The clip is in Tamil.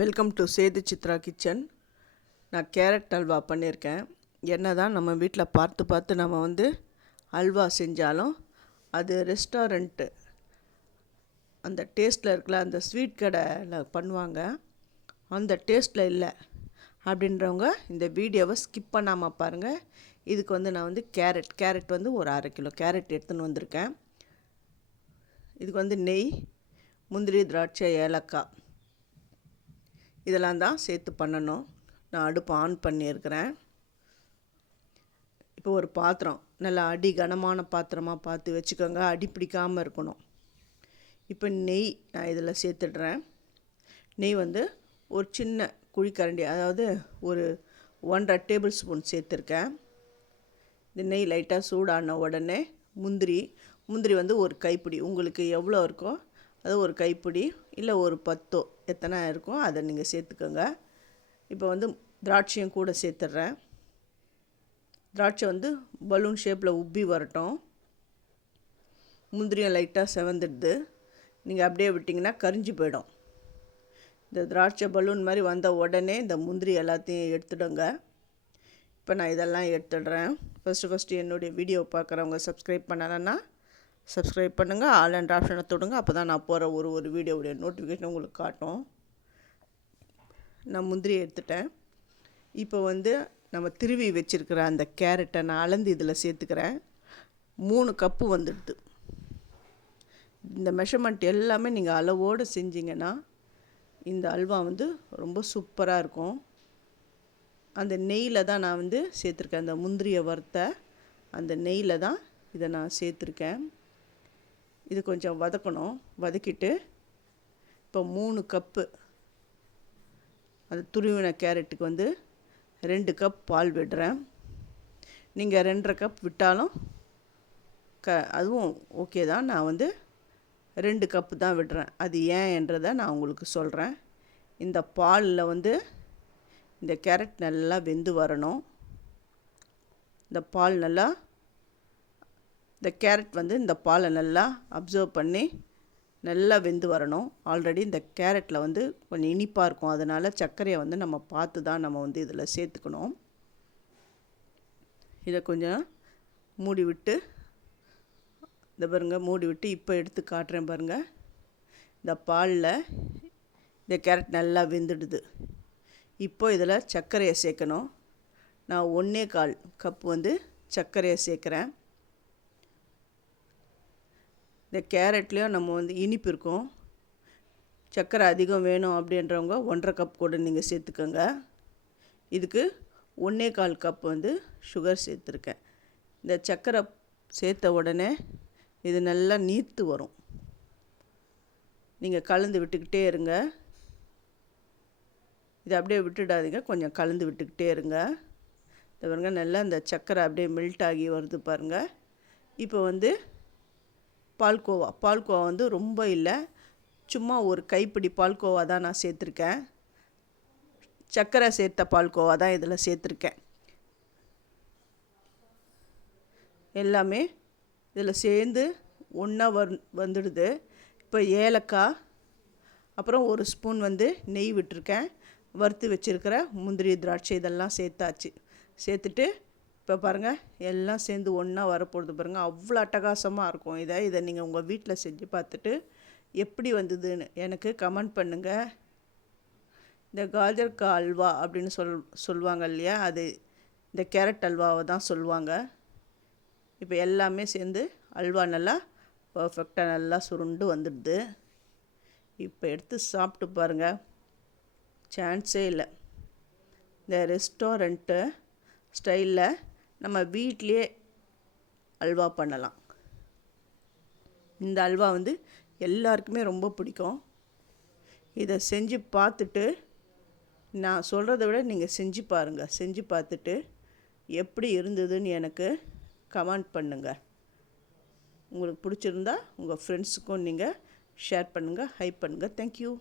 Welcome to Sethu Chitra kitchen. நான் கேரட் அல்வா பண்ணியிருக்கேன். என்ன தான் நம்ம வீட்டில் பார்த்து நம்ம அல்வா செஞ்சாலும் அது ரெஸ்டாரண்ட்டு அந்த டேஸ்ட்டில் இருக்கல, அந்த ஸ்வீட் கடையில் பண்ணுவாங்க, அந்த டேஸ்ட்டில் இல்லை அப்படின்றவங்க இந்த வீடியோவை ஸ்கிப் பண்ணாமல் பாருங்கள். இதுக்கு நான் கேரட் ஒரு 1/2 கிலோ கேரட் எடுத்துன்னு வந்திருக்கேன். இதுக்கு நெய், முந்திரி, திராட்சை, ஏலக்காய் இதெல்லாம் தான் சேர்த்து பண்ணணும். நான் அடுப்பு ஆன் பண்ணியிருக்கிறேன். இப்போ ஒரு பாத்திரம், நல்லா கனமான பாத்திரமாக பார்த்து வச்சுக்கோங்க, அடி பிடிக்காமல் இருக்கணும். இப்போ நெய் நான் இதில் சேர்த்துடுறேன். நெய் ஒரு சின்ன குழிக்கரண்டி, அதாவது ஒரு 1.5 டேபிள் ஸ்பூன் சேர்த்துருக்கேன். இந்த நெய் லைட்டாக சூடான உடனே முந்திரி ஒரு கைப்பிடி, உங்களுக்கு எவ்வளோ இருக்கோ அது ஒரு கைப்பிடி இல்லை ஒரு 10 எத்தனை இருக்கோ அதை நீங்கள் சேர்த்துக்கோங்க. இப்போ திராட்சையும் கூட சேர்த்துட்றேன். திராட்சை பலூன் ஷேப்பில் உப்பி வரட்டும். முந்திரியும் லைட்டாக செவந்துடுது. நீங்கள் அப்படியே விட்டிங்கன்னா கரிஞ்சு போயிடும். இந்த திராட்சை பலூன் மாதிரி வந்த உடனே இந்த முந்திரி எல்லாத்தையும் எடுத்துடுங்க. இப்போ நான் இதெல்லாம் எடுத்துடுறேன். ஃபஸ்ட்டு என்னுடைய வீடியோ பார்க்குறவங்க சப்ஸ்கிரைப் பண்ணலைன்னா சப்ஸ்கிரைப் பண்ணுங்கள், ஆல் அண்ட் ஆப்ஷனை தொடுங்க. அப்போ தான் நான் போகிற ஒரு வீடியோவுடைய நோட்டிஃபிகேஷன் உங்களுக்கு காட்டும். நான் முந்திரி எடுத்துட்டேன். இப்போ நம்ம திருவி வச்சுருக்கிற அந்த கேரட்டை நான் அளந்து இதில் சேர்த்துக்கிறேன். 3 கப்பு வந்துடுது. இந்த மெஷர்மெண்ட் எல்லாமே நீங்கள் அளவோடு செஞ்சிங்கன்னா இந்த அல்வா ரொம்ப சூப்பராக இருக்கும். அந்த நெய்யில் தான் நான் சேர்த்துருக்கேன். அந்த முந்திரியை வறுத்த அந்த நெய்யில் தான் இதை நான் சேர்த்துருக்கேன். இது கொஞ்சம் வதக்கணும். வதக்கிட்டு இப்போ 3 கப்பு அது துருவின கேரட்டுக்கு 2 கப் பால் விடுறேன். நீங்கள் 2.5 கப் விட்டாலும் அதுவும் ஓகே தான். நான் 2 கப்பு தான் விடுறேன். அது ஏன்றதை நான் உங்களுக்கு சொல்கிறேன். இந்த பாலில் இந்த கேரட் நல்லா வெந்து வரணும். இந்த பால் நல்லா, இந்த கேரட் இந்த பாலை நல்லா அப்சர்வ் பண்ணி நல்லா வெந்து வரணும். ஆல்ரெடி இந்த கேரட்டில் கொஞ்சம் இனிப்பாக இருக்கும். அதனால் சர்க்கரையை நம்ம பார்த்து தான் நம்ம இதில் சேர்த்துக்கணும். இதை கொஞ்சம் மூடி விட்டு, இந்த பாருங்கள், மூடி விட்டு இப்போ எடுத்து காட்டுறேன் பாருங்கள். இந்த பாலில் இந்த கேரட் நல்லா வெந்துடுது. இப்போ இதில் சர்க்கரையை சேர்க்கணும். நான் 1.25 கப்பு சர்க்கரையை சேர்க்குறேன். இந்த கேரட்லேயும் நம்ம இனிப்பு இருக்கும். சர்க்கரை அதிகம் வேணும் அப்படின்றவங்க 1.5 கப் கூட நீங்கள் சேர்த்துக்கோங்க. இதுக்கு 1.25 கப் சுகர் சேர்த்துருக்கேன். இந்த சர்க்கரை சேர்த்த உடனே இது நல்லா நீர்த்து வரும். நீங்கள் கலந்து விட்டுக்கிட்டே இருங்க. இதை அப்படியே விட்டுடாதீங்க, கொஞ்சம் கலந்து விட்டுக்கிட்டே இருங்க. இதை பாருங்க, நல்லா இந்த சர்க்கரை அப்படியே மெல்ட் ஆகி வருது பாருங்கள். இப்போ பால்கோவா ரொம்ப இல்லை, சும்மா ஒரு கைப்பிடி பால்கோவா தான் நான் சேர்த்துருக்கேன். சர்க்கரை சேர்த்த பால்கோவா தான் இதில் சேர்த்துருக்கேன். எல்லாமே இதில் சேர்ந்து ஒன்றா வந்துடுது. இப்போ ஏலக்காய், அப்புறம் 1 ஸ்பூன் நெய் விட்டுருக்கேன். வறுத்து வச்சுருக்கிற முந்திரி, திராட்சை இதெல்லாம் சேர்த்தாச்சு. சேர்த்துட்டு இப்போ பாருங்கள், எல்லாம் சேர்ந்து ஒன்றா வரப்போகுது பாருங்கள். அவ்வளோ அட்டகாசமாக இருக்கும். இதை நீங்கள் உங்கள் வீட்டில் செஞ்சு பார்த்துட்டு எப்படி வந்ததுன்னு எனக்கு கமெண்ட் பண்ணுங்கள். இந்த காஜர் கா அல்வா அப்படின்னு சொல்லுவாங்க இல்லையா, அது இந்த கேரட் அல்வாவை தான் சொல்லுவாங்க. இப்போ எல்லாமே சேர்ந்து அல்வா நல்லா பர்ஃபெக்டாக நல்லா சுருண்டு வந்துடுது. இப்போ எடுத்து சாப்பிட்டு பாருங்கள், சான்ஸே இல்லை. இந்த ரெஸ்டாரண்ட்டு ஸ்டைலில் நம்ம வீட்டிலே அல்வா பண்ணலாம். இந்த அல்வா எல்லாருக்குமே ரொம்ப பிடிக்கும். இதை செஞ்சு பார்த்துட்டு, நான் சொல்கிறத விட நீங்கள் செஞ்சு பாருங்கள். செஞ்சு பார்த்துட்டு எப்படி இருந்ததுன்னு எனக்கு கமெண்ட் பண்ணுங்கள். உங்களுக்கு பிடிச்சிருந்தா உங்கள் ஃப்ரெண்ட்ஸுக்கும் நீங்கள் ஷேர் பண்ணுங்கள், ஹைப் பண்ணுங்கள். தேங்க்யூ.